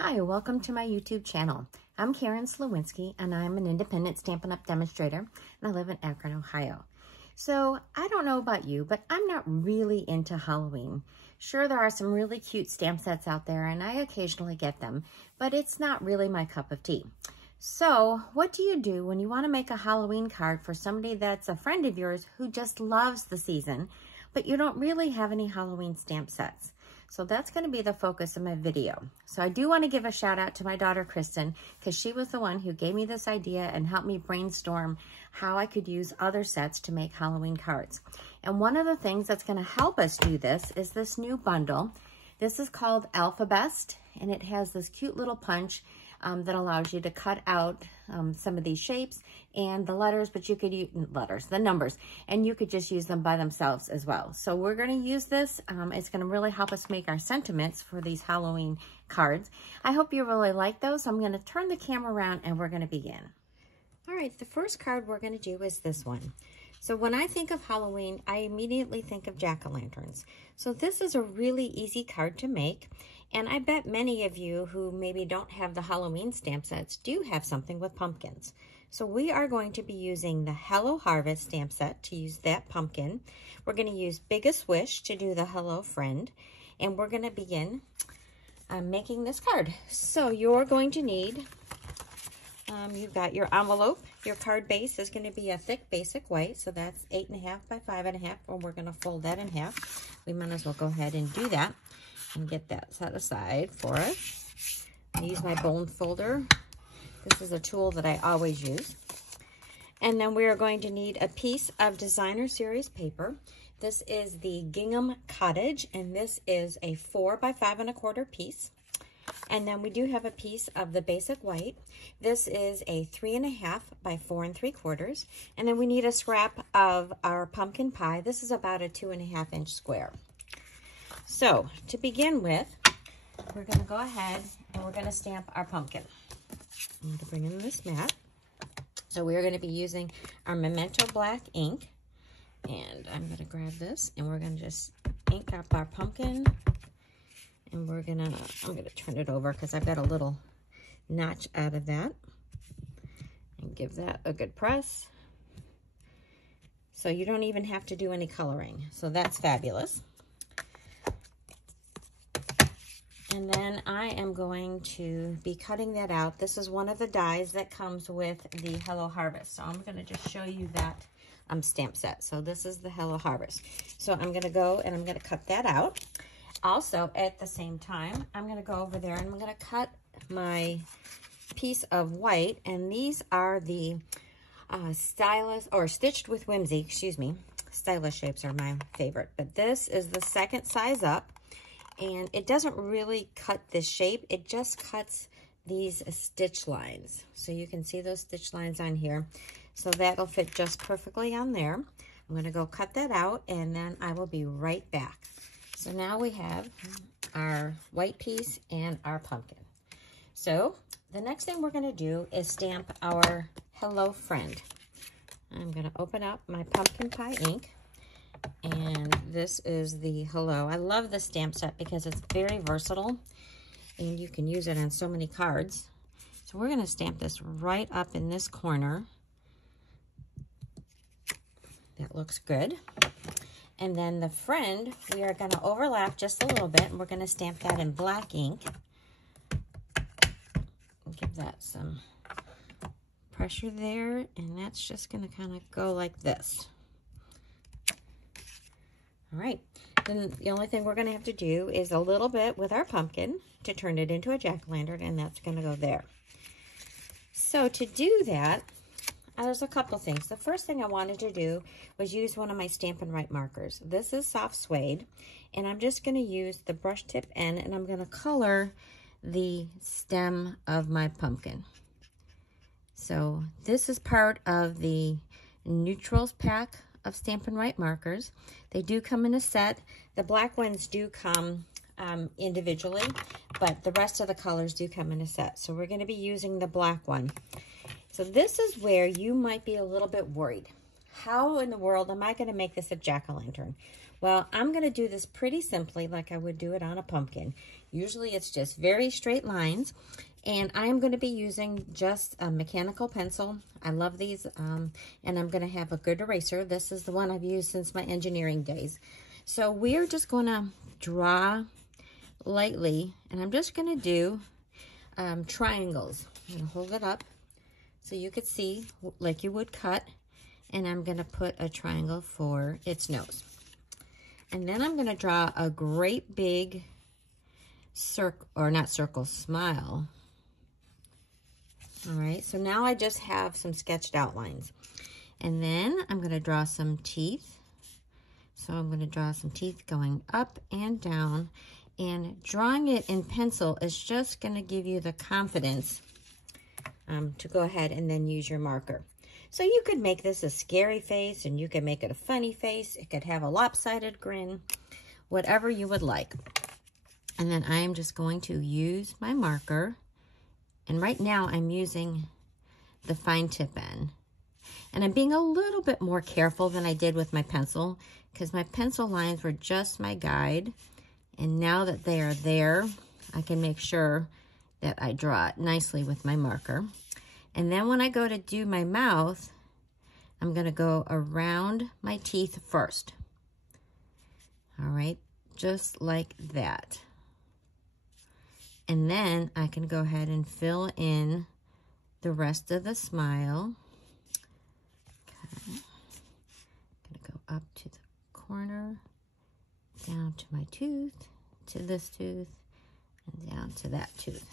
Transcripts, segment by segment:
Hi, welcome to my YouTube channel. I'm Karen Slawinski, and I'm an independent Stampin' Up! Demonstrator, and I live in Akron, Ohio. So, I don't know about you, but I'm not really into Halloween. Sure, there are some really cute stamp sets out there, and I occasionally get them, but it's not really my cup of tea. So, what do you do when you want to make a Halloween card for somebody that's a friend of yours who just loves the season, but you don't really have any Halloween stamp sets? So that's going to be the focus of my video. So I do want to give a shout out to my daughter, Kristen, because she was the one who gave me this idea and helped me brainstorm how I could use other sets to make Halloween cards. And one of the things that's going to help us do this is this new bundle. This is called Alphabest, and it has this cute little punch that allows you to cut out some of these shapes and the letters, but you could use the numbers, and you could just use them by themselves as well. So we're going to use this. It's going to really help us make our sentiments for these Halloween cards. I hope you really like those. I'm going to turn the camera around and we're going to begin. All right, the first card we're going to do is this one. So when I think of Halloween, I immediately think of jack-o'-lanterns. So this is a really easy card to make. And I bet many of you who maybe don't have the Halloween stamp sets do have something with pumpkins. So we are going to be using the Hello Harvest stamp set to use that pumpkin. We're going to use Biggest Wish to do the Hello Friend. And we're going to begin making this card. So you're going to need, you've got your envelope. Your card base is going to be a thick basic white. So that's 8.5 by 5.5. And we're going to fold that in half. We might as well go ahead and do that and get that set aside for us. I use my bone folder. This is a tool that I always use. And then we are going to need a piece of designer series paper. This is the Gingham Cottage, and this is a 4 by 5.25 piece. And then we do have a piece of the basic white. This is a 3.5 by 4 3/4. And then we need a scrap of our pumpkin pie. This is about a 2.5 inch square. So, to begin with, we're going to go ahead and we're going to stamp our pumpkin. I'm going to bring in this mat. So, we are going to be using our Memento Black ink. And I'm going to grab this and we're going to just ink up our pumpkin. And we're going to, I'm going to turn it over because I've got a little notch out of that. And give that a good press. So, you don't even have to do any coloring. So, that's fabulous. And then I am going to be cutting that out. This is one of the dies that comes with the Hello Harvest. So I'm going to just show you that stamp set. So this is the Hello Harvest. So I'm going to go and I'm going to cut that out. Also, at the same time, I'm going to go over there and I'm going to cut my piece of white. And these are the Stylus, or Stitched with Whimsy, excuse me. Stylus shapes are my favorite. But this is the second size up. And it doesn't really cut this shape. It just cuts these stitch lines. So you can see those stitch lines on here. So that'll fit just perfectly on there. I'm going to go cut that out and then I will be right back. So now we have our white piece and our pumpkin. So the next thing we're going to do is stamp our Hello Friend. I'm going to open up my pumpkin pie ink. And this is the Hello. I love this stamp set because it's very versatile and you can use it on so many cards. So we're going to stamp this right up in this corner. That looks good. And then the friend, we are going to overlap just a little bit and we're going to stamp that in black ink. Give that some pressure there, and that's just going to kind of go like this. All right, then the only thing we're going to have to do is a little bit with our pumpkin to turn it into a jack-o'-lantern, and that's going to go there. So to do that, there's a couple things. The first thing I wanted to do was use one of my Stampin' Write markers. This is soft suede, and I'm just going to use the brush tip end, and I'm going to color the stem of my pumpkin. So this is part of the Neutrals pack of Stampin' Write markers. They do come in a set. The black ones do come individually, but the rest of the colors do come in a set. So we're going to be using the black one. So this is where you might be a little bit worried. How in the world am I going to make this a jack-o'-lantern? Well, I'm going to do this pretty simply like I would do it on a pumpkin. Usually it's just very straight lines, and I'm going to be using just a mechanical pencil. I love these, and I'm going to have a good eraser. This is the one I've used since my engineering days. So we're just going to draw lightly, and I'm just going to do triangles. I'm going to hold it up so you could see like you would cut, and I'm going to put a triangle for its nose. And then I'm going to draw a great big circle, or not circle, smile. All right, so now I just have some sketched outlines. And then I'm going to draw some teeth. So I'm going to draw some teeth going up and down. And drawing it in pencil is just going to give you the confidence to go ahead and then use your marker. So you could make this a scary face, and you could make it a funny face. It could have a lopsided grin, whatever you would like. And then I am just going to use my marker. And right now I'm using the fine tip end. And I'm being a little bit more careful than I did with my pencil, because my pencil lines were just my guide. And now that they are there, I can make sure that I draw it nicely with my marker. And then when I go to do my mouth, I'm going to go around my teeth first. All right, just like that. And then I can go ahead and fill in the rest of the smile. Okay. I'm going to go up to the corner, down to my tooth, to this tooth, and down to that tooth.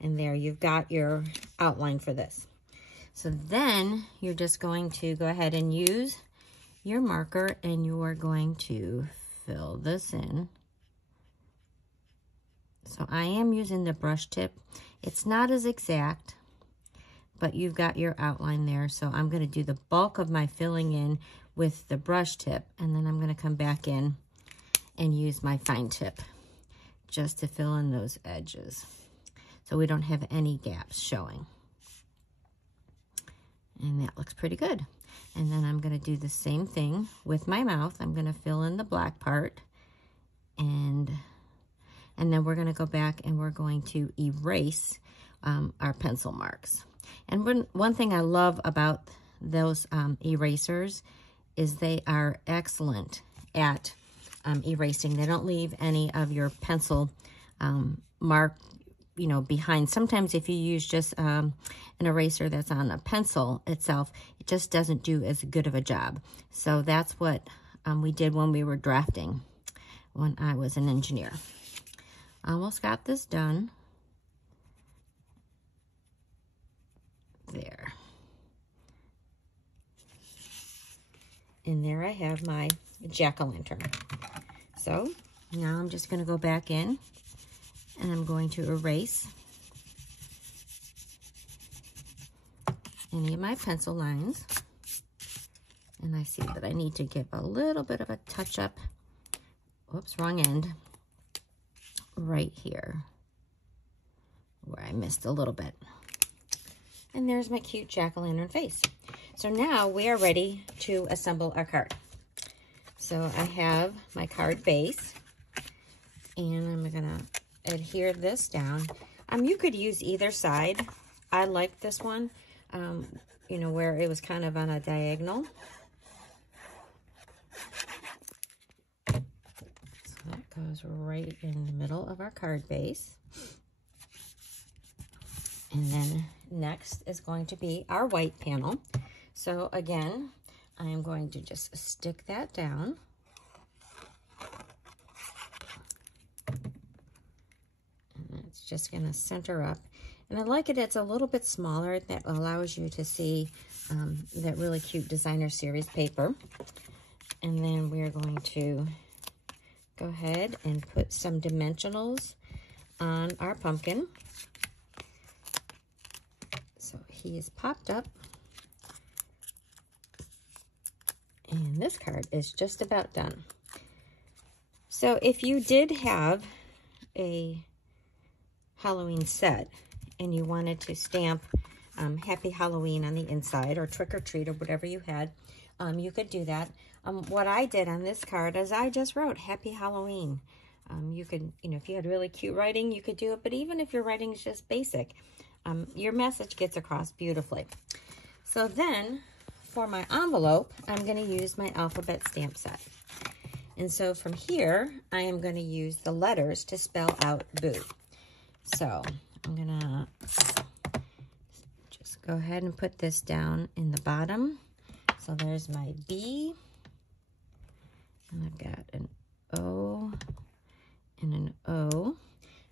And there you've got your outline for this. So then you're just going to go ahead and use your marker, and you are going to fill this in. So I am using the brush tip. It's not as exact, but you've got your outline there. So I'm going to do the bulk of my filling in with the brush tip, and then I'm going to come back in and use my fine tip just to fill in those edges, so we don't have any gaps showing. And that looks pretty good. And then I'm going to do the same thing with my mouth. I'm going to fill in the black part, and then we're going to go back and we're going to erase our pencil marks. And one thing I love about those erasers is they are excellent at erasing. They don't leave any of your pencil mark, you know, behind. Sometimes if you use just an eraser that's on a pencil itself, it just doesn't do as good of a job. So that's what we did when we were drafting when I was an engineer. Almost got this done. There. And there I have my jack-o'-lantern. So now I'm just going to go back in, and I'm going to erase any of my pencil lines. And I see that I need to give a little bit of a touch-up. Whoops, wrong end. Right here, where I missed a little bit. And there's my cute jack-o'-lantern face. So now we are ready to assemble our card. So I have my card base, and I'm gonna adhere this down. You could use either side. I like this one, you know, where it was kind of on a diagonal. So that goes right in the middle of our card base. And then next is going to be our white panel. So again, I am going to just stick that down. And it's just going to center up. And I like it, it's a little bit smaller. That allows you to see that really cute designer series paper. And then we're going to go ahead and put some dimensionals on our pumpkin. So he is popped up. And this card is just about done. So if you did have a Halloween set and you wanted to stamp Happy Halloween on the inside, or trick or treat, or whatever you had, you could do that. What I did on this card is I just wrote Happy Halloween. You could, if you had really cute writing, you could do it. But even if your writing is just basic, your message gets across beautifully. So then, for my envelope, I'm going to use my alphabet stamp set. And so from here, I am going to use the letters to spell out boo. So I'm going to just go ahead and put this down in the bottom. So there's my B. And I've got an O and an O.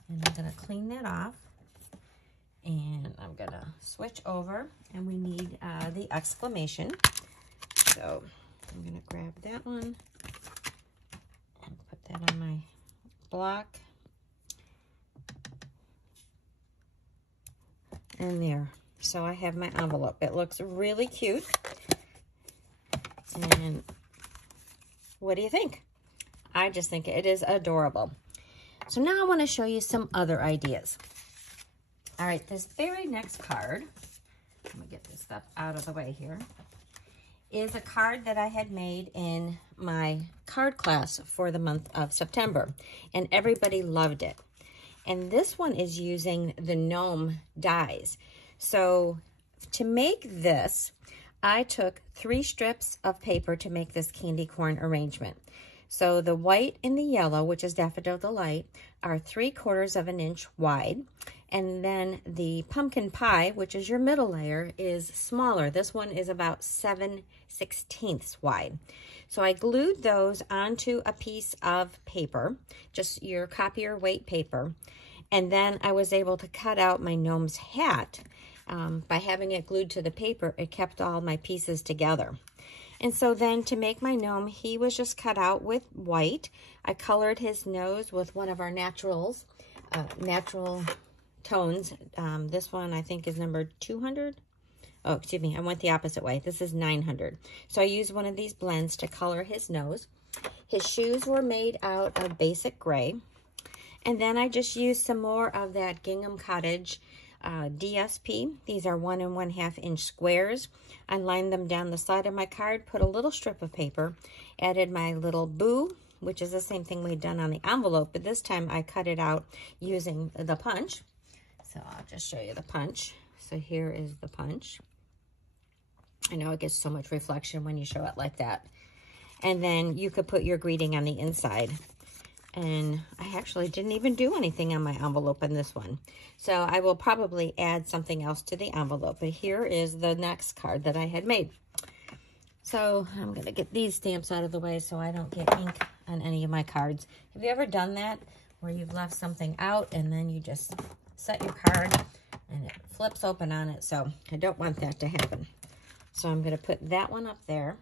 And I'm going to clean that off. And I'm going to switch over. And we need the exclamation. So I'm going to grab that one. Put that on my block. And there. So I have my envelope. It looks really cute. And what do you think? I just think it is adorable. So now I want to show you some other ideas. All right, this very next card, let me get this stuff out of the way here, is a card that I had made in my card class for the month of September, and everybody loved it. And this one is using the gnome dies. So to make this, I took 3 strips of paper to make this candy corn arrangement. So the white and the yellow, which is Daffodil Delight, are 3/4 of an inch wide. And then the pumpkin pie, which is your middle layer, is smaller. This one is about 7/16 wide. So I glued those onto a piece of paper, just your copier weight paper. And then I was able to cut out my gnome's hat. By having it glued to the paper, it kept all my pieces together. And so then to make my gnome, he was just cut out with white. I colored his nose with one of our natural tones. This one I think is number 200. Oh, excuse me, I went the opposite way. This is 900. So I used one of these blends to color his nose. His shoes were made out of basic gray. And then I just used some more of that Gingham Cottage DSP. These are 1 1/2 inch squares. I lined them down the side of my card, put a little strip of paper, added my little boo, which is the same thing we'd done on the envelope, but this time I cut it out using the punch. So I'll just show you the punch. So here is the punch. I know it gets so much reflection when you show it like that. And then you could put your greeting on the inside. And I actually didn't even do anything on my envelope in this one. So I will probably add something else to the envelope. But here is the next card that I had made. So I'm going to get these stamps out of the way so I don't get ink on any of my cards. Have you ever done that where you've left something out and then you just set your card and it flips open on it? So I don't want that to happen. So I'm going to put that one up there.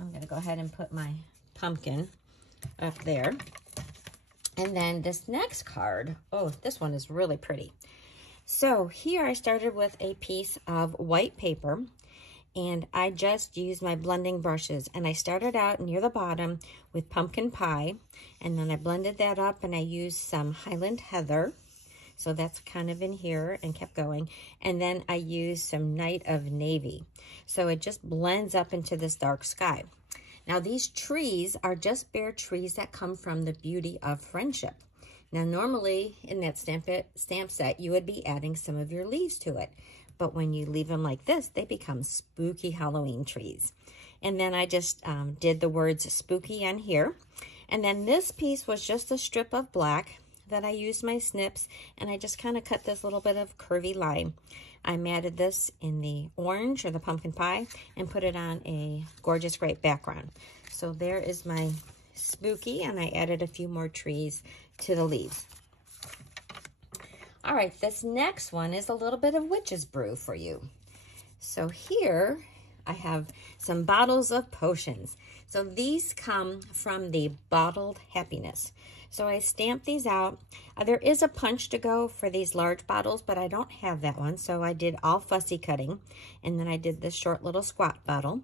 I'm going to go ahead and put my pumpkin up there. And then this next card, oh, this one is really pretty. So here I started with a piece of white paper, and I just used my blending brushes. And I started out near the bottom with pumpkin pie, and then I blended that up, and I used some Highland Heather. So that's kind of in here, and kept going. And then I used some Night of Navy. So it just blends up into this dark sky. Now, these trees are just bare trees that come from the beauty of friendship. Now, normally in that stamp set, you would be adding some of your leaves to it. But when you leave them like this, they become spooky Halloween trees. And then I just did the words spooky on here. And then this piece was just a strip of black that I used my snips, and I just kind of cut this little bit of curvy line. I matted this in the orange or the pumpkin pie and put it on a gorgeous gray background. So there is my spooky, and I added a few more trees to the leaves. All right, this next one is a little bit of witch's brew for you. So here I have some bottles of potions. So these come from the Bottled Happiness. So I stamped these out. There is a punch to go for these large bottles, but I don't have that one. So I did all fussy cutting, and then I did this short little squat bottle.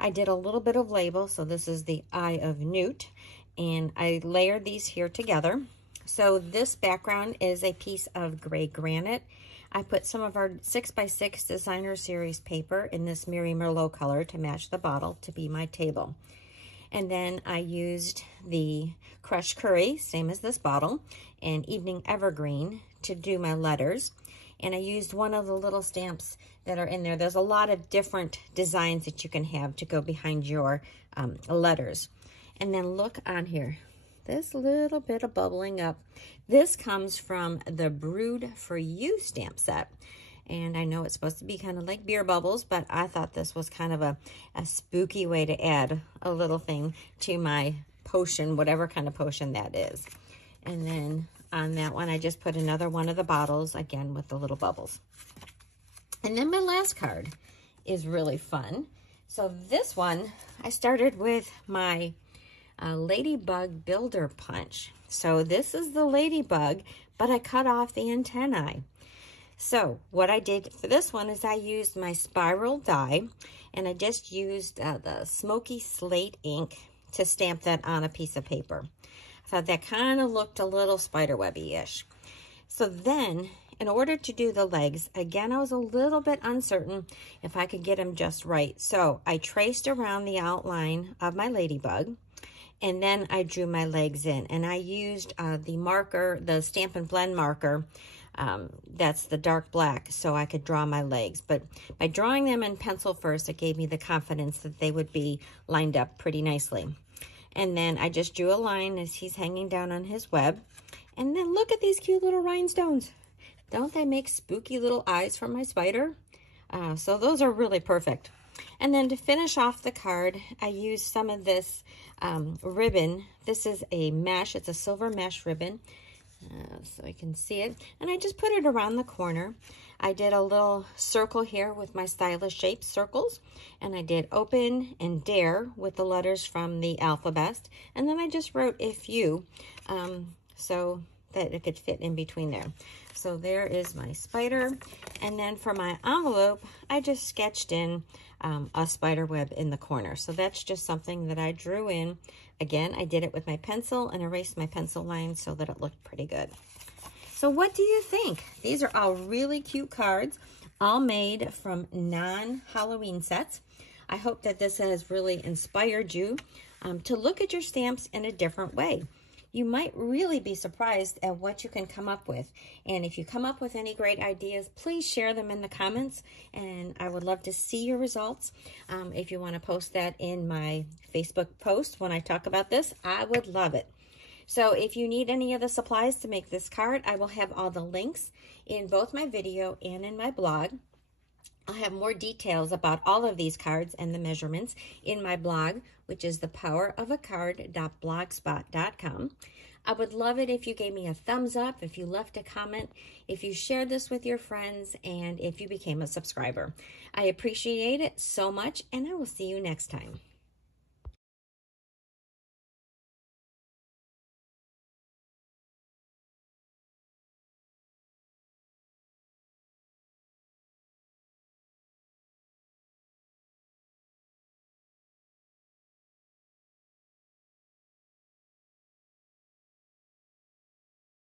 I did a little bit of label. So this is the Eye of Newt, and I layered these here together. So this background is a piece of gray granite. I put some of our 6x6 Designer Series paper in this Mary Merlot color to match the bottle to be my table. And then I used the crushed curry, same as this bottle, and Evening Evergreen to do my letters. And I used one of the little stamps that are in there. There's a lot of different designs that you can have to go behind your letters. And then look on here, this little bit of bubbling up. This comes from the Brewed for You stamp set. And I know it's supposed to be kind of like beer bubbles, but I thought this was kind of a spooky way to add a little thing to my potion, whatever kind of potion that is. And then on that one, I just put another one of the bottles, again, with the little bubbles. And then my last card is really fun. So this one, I started with my Ladybug Builder Punch. So this is the Ladybug, but I cut off the antennae. So what I did for this one is I used my spiral die, and I just used the smoky slate ink to stamp that on a piece of paper. I thought that kind of looked a little spiderwebby-ish. So then, in order to do the legs, again, I was a little bit uncertain if I could get them just right. So I traced around the outline of my ladybug, and then I drew my legs in. And I used the marker, the Stampin' Blend marker, that's the dark black, so I could draw my legs. But by drawing them in pencil first, it gave me the confidence that they would be lined up pretty nicely. And then I just drew a line as he's hanging down on his web. And then look at these cute little rhinestones. Don't they make spooky little eyes for my spider? So those are really perfect. And then to finish off the card, I used some of this ribbon. This is a mesh, it's a silver mesh ribbon. So I can see it, and I just put it around the corner. I did a little circle here with my stylish shaped circles, and I did open and dare with the letters from the Alphabest, and then I just wrote if you, so that it could fit in between there. So there is my spider, and then for my envelope, I just sketched in a spider web in the corner. So that's just something that I drew in. Again, I did it with my pencil and erased my pencil lines so that it looked pretty good. So what do you think? These are all really cute cards, all made from non-Halloween sets. I hope that this has really inspired you to look at your stamps in a different way. You might really be surprised at what you can come up with. And if you come up with any great ideas, please share them in the comments, and I would love to see your results. If you want to post that in my Facebook post when I talk about this, I would love it. So if you need any of the supplies to make this card, I will have all the links in both my video and in my blog. I'll have more details about all of these cards and the measurements in my blog, which is thepowerofacard.blogspot.com. I would love it if you gave me a thumbs up, if you left a comment, if you shared this with your friends, and if you became a subscriber. I appreciate it so much, and I will see you next time.